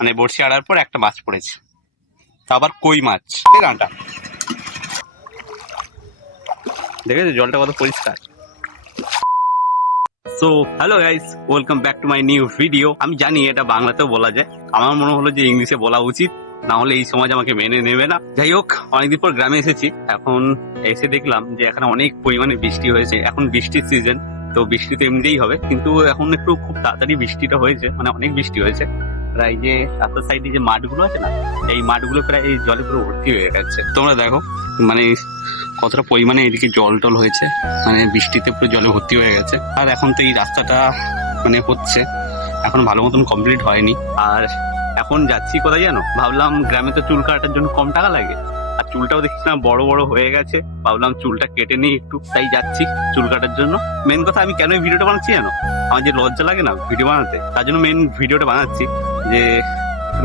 মানে বড়শি আড়ার পর একটা মাছ পড়েছে, তা আবার কই মাছ। গানটা দেখেছো জলটা কত পরিষ্কার। So hello guys, welcome back to my new video. আমি জানি এটা বাংলাতেও বলা যায়, আমার মনে হলো যে ইংলিশে বলা উচিত, না হলে এই সমাজ আমাকে মেনে নেবে না। যাই হোক, অনেকদিন পর গ্রামে এসেছি। এখন এসে দেখলাম যে এখানে অনেক পরিমাণে বৃষ্টি হয়েছে। এখন বৃষ্টির সিজন, তো বৃষ্টি তো এমনিতেই হবে, কিন্তু এখন একটু খুব তাড়াতাড়ি বৃষ্টিটা হয়েছে, মানে অনেক বৃষ্টি হয়েছে। প্রায় যে রাস্তার সাইডে যে মাঠগুলো আছে না, এই মাঠগুলো প্রায় এই জলে পুরো ভর্তি হয়ে গেছে। তোমরা দেখো মানে কতটা পরিমাণে এদিকে জল টল হয়েছে, মানে বৃষ্টিতে পুরো জলে ভর্তি হয়ে গেছে। আর এখন তো এই রাস্তাটা মানে হচ্ছে, এখন ভালো মতন কমপ্লিট হয়নি। আর এখন যাচ্ছি কোথায় জানো, ভাবলাম গ্রামে তো চুল কাটার জন্য কম টাকা লাগে, আর চুলটাও দেখছি না বড় বড় হয়ে গেছে, ভাবলাম চুলটা কেটে নিই একটু, তাই যাচ্ছি চুল কাটার জন্য। মেন কথা আমি কেন এই ভিডিওটা বানাচ্ছি জানো, আমার যে লজ্জা লাগে না ভিডিও বানাতে, তার জন্য মেন ভিডিওটা বানাচ্ছি, যে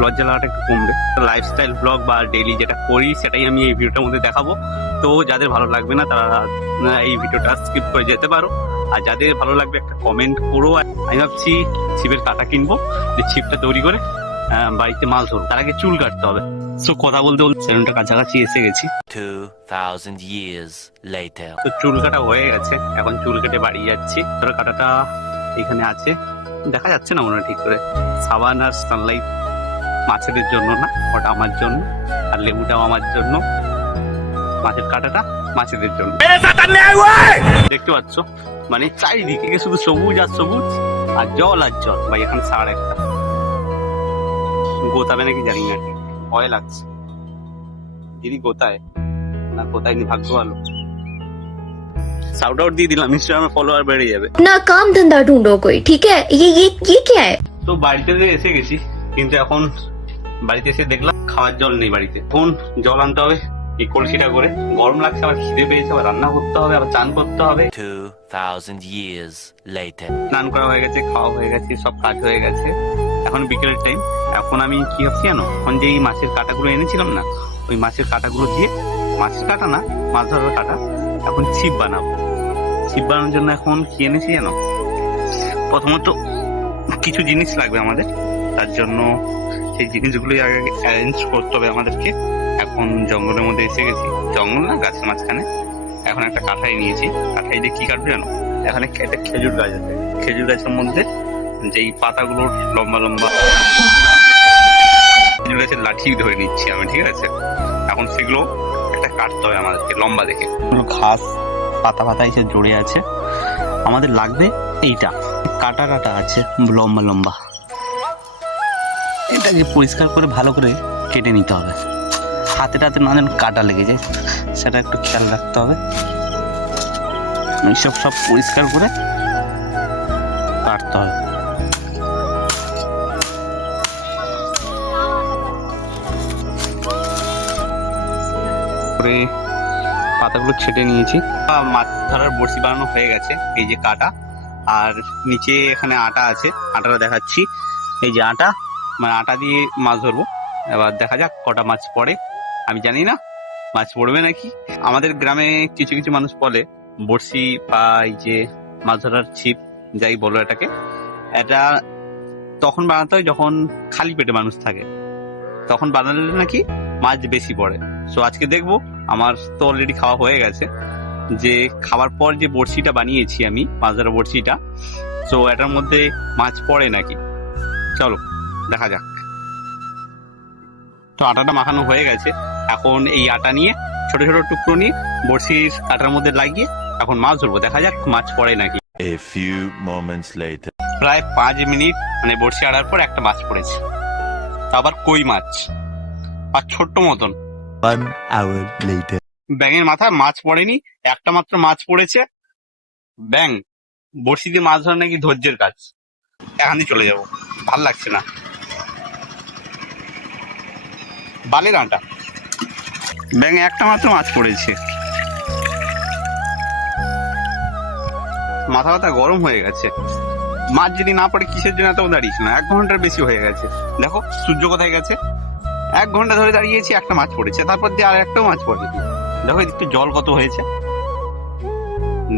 লজ্জা লাগাটা একটু কমবে। লাইফস্টাইল ব্লগ বা ডেইলি যেটা করি সেটাই আমি এই ভিডিওটার মধ্যে দেখাবো। তো যাদের ভালো লাগবে না তারা এই ভিডিওটা স্কিপ করে যেতে পারো, আর যাদের ভালো লাগবে একটা কমেন্ট করো। আমি ভাবছি ছিপের কাঁটা কিনবো, যে ছিপটা তৈরি করে বাড়িতে মাছ ধরবো। তার আগে চুল কাটতে হবে। সো কথা বলতে বলতে সেরকমটা কাছাকাছি এসে গেছি। 2000 years later. তো চুল কাটা হয়ে গেছে, এখন চুল কেটে বাড়ি যাচ্ছি। তোর কাটাটা এখানে আছে, দেখা যাচ্ছে না মনে হয় ঠিক করে। সাবান আর সানলাইট মাছেদের জন্য না, ওটা আমার জন্য, আর লেবুটাও আমার জন্য। মাছের কাঁটাটা মাছেদের জন্য। দেখতে পাচ্ছ মানে চারিদিকে শুধু সবুজ আর সবুজ, আর জল আর জল। ভাই এখন সার একটা গোতাবে নাকি জানি না, ভয় লাগছে যদি গোতায় না, কোথায় নি ভাগ্য ভালো। শাউট আউট দিয়ে দিলাম, ইনস্টাগ্রামে ফলোয়ার বেড়ে যাবে। ना काम धंधा ढूंढो कोई, ठीक है। ये क्या है? তো বাড়িতে এসে গেছি, কিন্তু এখন বাড়িতে এসে দেখলাম খাওয়ার জল নেই বাড়িতে। এখন জল আনতে হবে এই কলসিটা করে। গরম লাগছে, আবার খিদে পেয়েছে, আবার রান্না করতে হবে, আবার চান করতে হবে। 2000 years later. স্নান করা হয়ে গেছে, খাওয়া হয়ে গেছে, সব কাজ হয়ে গেছে। এখন বিকেলের টাইম। এখন আমি কি ভাবছি জানো, এখন যে এই মাছের কাঁটাগুলো এনেছিলাম না, ওই মাছের কাঁটাগুলো দিয়ে, মাছের কাঁটা না, মাছ ধরার কাঁটা, এখন ছিপ বানাবো। ছিপ বানানোর জন্য এখন কি এনেছি জানো, প্রথমত কিছু জিনিস লাগবে আমাদের, তার জন্য সেই জিনিসগুলো আগে অ্যারেঞ্জ করতে হবে আমাদেরকে। এখন জঙ্গলের মধ্যে এসে গেছি, জঙ্গল না গাছের মাঝখানে। এখন একটা কাঠাই নিয়েছি, কাঠাই দিয়ে কি কাটবে জানো, এখানে একটা খেজুর গাছ আছে, খেজুর গাছের মধ্যে যেই পাতাগুলো লম্বা লম্বা, খেজুর গাছের লাঠি ধরে নিচ্ছি আমি, ঠিক আছে। এখন সেগুলো একটা কাটতে হবে আমাদেরকে লম্বা দেখে। ঘাস পাতা পাতা এসে জড়ে আছে, আমাদের লাগবে এইটা, কাটা কাটা আছে লম্বা লম্বা। এটা যে পরিষ্কার করে ভালো করে কেটে নিতে হবে, হাতে টাতে না যেন কাটা লেগে যায়, সেটা একটু খেয়াল রাখতে হবে। এইসব সব পরিষ্কার করে কাটতে হবে। করে পাতাগুলো ছেটে নিয়েছি। মাছ ধরার বড়শি বানানো হয়ে গেছে, এই যে কাটা, আর নিচে এখানে আটা আছে, আটাটা দেখাচ্ছি। এই যে আটা, মানে আটা দিয়ে মাছ ধরবো। এবার দেখা যাক কটা মাছ পড়ে। আমি জানি না মাছ পড়বে নাকি। আমাদের গ্রামে কিছু কিছু মানুষ বলে বড়শি বা এই যে মাছ ধরার ছিপ, যাই বলো এটাকে, এটা তখন বানাতে হয় যখন খালি পেটে মানুষ থাকে, তখন বানালে নাকি মাছ বেশি পড়ে। সো আজকে দেখবো, আমার তো অলরেডি খাওয়া হয়ে গেছে, যে খাওয়ার পর যে বড়শিটা বানিয়েছি আমি, মাছ ধরা বড়শিটা, সো এটার মধ্যে মাছ পড়ে নাকি, চলো দেখা যাক। তো আটাটা মাখানো হয়ে গেছে, এখন এই আটা নিয়ে ছোট ছোট টুকরো নিয়ে বড়শির কাঁটার মধ্যে লাগিয়ে এখন মাছ ধরবো, দেখা যাক মাছ পড়ে নাকি। A few moments later. প্রায় 5 মিনিট মানে বড়শি আড়ার পর একটা মাছ পড়েছে, তা আবার কই মাছ, আর ছোট্ট মতন। 1 hour later. ব্যাঙের মাথায় মাছ পড়েনি, একটা মাত্র মাছ পড়েছে। ব্যাঙ বড়শি দিয়ে মাছ ধরা নাকি ধৈর্যের কাজ। এখানে চলে যাব, ভাল লাগছে না। বালের আটা, ব্যাঙে একটা মাত্র মাছ পড়েছে। মাথা ব্যথা গরম হয়ে গেছে। মাছ যদি না পড়ে কিসের জন্য এত দাঁড়িয়েছি না, 1 ঘন্টার বেশি হয়ে গেছে। দেখো সূর্য কোথায় গেছে, 1 ঘন্টা ধরে দাঁড়িয়েছি, একটা মাছ পড়েছে, তারপর দিয়ে আর একটাও মাছ পড়েনি। দেখো একটু জল কত হয়েছে,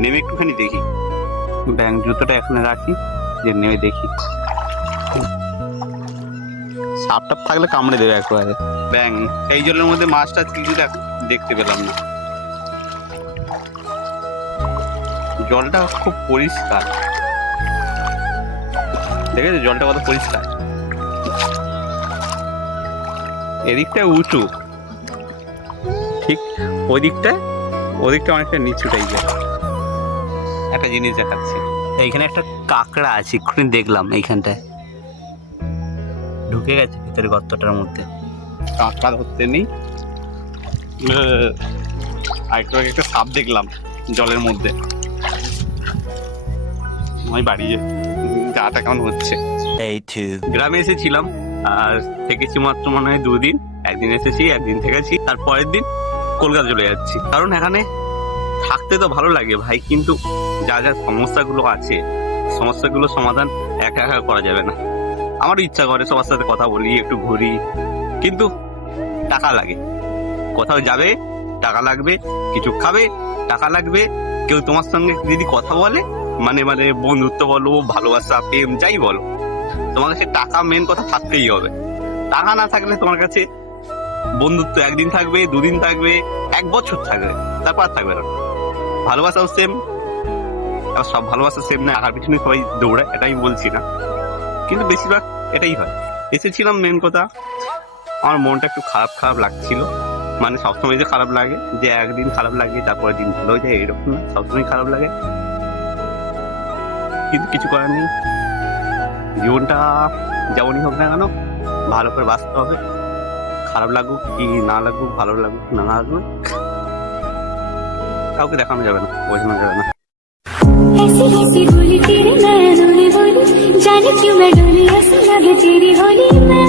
নেমে একটুখানি দেখি। ব্যাঙ জুতোটা এখানে রাখি, যে নেমে দেখি। সাপ টাপ থাকলে কামড়ে দেবে একবারে। ব্যাং, এই জলের মধ্যে মাছটা কিছু দেখতে পেলাম না। জলটা খুব পরিষ্কার, দেখেছো জলটা কত পরিষ্কার। এদিকটা উঁচু, ঠিক ওদিকটা অনেকটা নিচু টাইপের। একটা জিনিস দেখাচ্ছে, এইখানে একটা কাঁকড়া আছে, এক্ষুনি দেখলাম এইখানটায় ঢুকে গেছে ভিতরে গর্তটার মধ্যে। কাঁকড়া ধরতে নেই, আরেকটু আগে একটা সাপ দেখলাম জলের মধ্যে। আমি বাড়ি যাটা কেমন হচ্ছে। Day 2. গ্রামে এসেছিলাম আর থেকেছি মাত্র মনে হয় 2 দিন। একদিন এসেছি, একদিন থেকেছি, তার পরের দিন কলকাতা চলে যাচ্ছি। কারণ এখানে থাকতে তো ভালো লাগে ভাই, কিন্তু যা যা সমস্যাগুলো আছে, সমস্যাগুলো সমাধান একা একা করা যাবে না। আমারও ইচ্ছা করে সবার সাথে কথা বলি, একটু ঘুরি, কিন্তু টাকা লাগে। কোথাও যাবে টাকা লাগবে, কিছু খাবে টাকা লাগবে। কেউ তোমার সঙ্গে যদি কথা বলে, মানে বন্ধুত্ব বলো, ভালোবাসা, প্রেম, যাই বলো, তোমার কাছে টাকা মেন কথা থাকতেই হবে। টাকা না থাকলে তোমার কাছে বন্ধুত্ব একদিন থাকবে, 2 দিন থাকবে, 1 বছর থাকবে, তারপর আর থাকবে না। ভালোবাসাও সেম, সব ভালোবাসা সেম না, টাকার পিছনে সবাই দৌড়ায়, এটাই বলছি না, কিন্তু বেশিরভাগ এটাই হয়। এসেছিলাম, মেন কথা আমার মনটা একটু খারাপ খারাপ লাগছিল। মানে সবসময় যে খারাপ লাগে, যে একদিন খারাপ লাগে তারপরে দিন ভালো হয়ে যায়, এরকম না, সবসময় খারাপ লাগে। কিন্তু কিছু করার নেই, জীবনটা যেমনই হোক না কেন ভালো করে বাঁচতে হবে। খারাপ লাগুক কি না লাগুক, ভালো লাগুক না লাগুক, কাউকে দেখানো যাবে না, বোঝানো যাবে না। ऐसी ऐसी बोली तेरे नैनों ने बोली, जाने क्यों मैं डोली, ऐसा लगे तेरी होली में।